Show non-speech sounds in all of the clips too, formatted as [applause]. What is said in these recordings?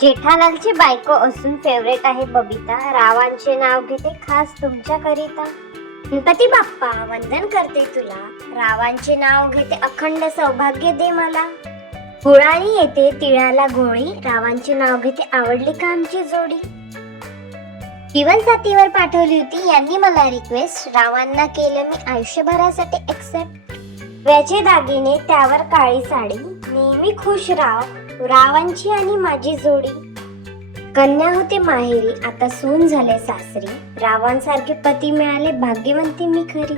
जेठालालची बायको असून फेवरेट आहे बबिता. रावांचे नाव घेते खास तुमच्याकरिता. गणपती बाप्पा वंदन करते तुला. रावांचे नाव घेते अखंड सौभाग्य दे मला. गुळाणी येते तिळाला गोळी. रावांचे नाव घेते आवडली का आमची जोडी. जीवनसाथीवर पाठवली होती यांनी मला रिक्वेस्ट रावांना केलं मी आयुष्यभरासाठी एक्सेप्ट व्याचे दागिने त्यावर काळी साडी. नेहमी खुश राव रावांची आणि माझी जोडी. कन्या होते माहेरी आता सून झाले सासरी. रावांसारखे पती मिळाले भाग्यवंती मी खरी.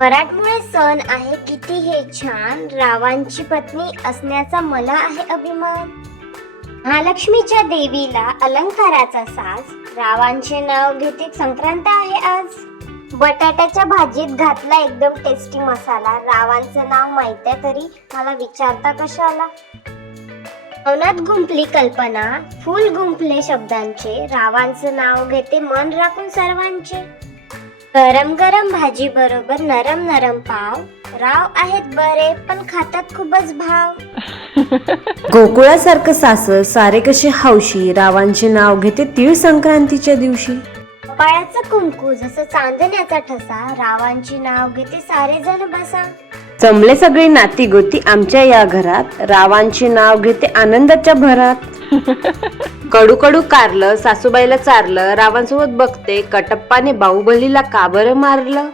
मराठमुळे सण आहे किती हे छान. रावांची पत्नी असण्याचा मला आहे अभिमान. महालक्ष्मीच्या देवीला अलंकाराचा साज. रावांचे नाव घेते संक्रांत आहे आज. बटाट्याच्या भाजीत घातला एकदम टेस्टी मसाला. रावांचं नाव माहीत आहे तरी मला विचारता कशाला? मनात गुंफली कल्पना फुल गुंफले शब्दांचे रावांचं नाव घेते मन राखून सर्वांचे. गरम गरम भाजी बरोबर नरम नरम पाव राव आहेत बरे पण खातात खूपच भाव. गोकुळासारखं सासर सारे कसे हौशी रावांचे नाव घेते तीळ संक्रांतीच्या दिवशी. कपाळाचं कुंकू जसं चांदण्याचा ठसा रावांची नाव घेते सारे जण बसा. जमले सगळी नाती गोती आमच्या या घरात. रावांचे नाव घेते आनंदाच्या भरात. [laughs] कडू कडू कारलं सासूबाईला चारलं रावांसोबत बघते कटप्पाने बाहुबलीला का बरं मारलं?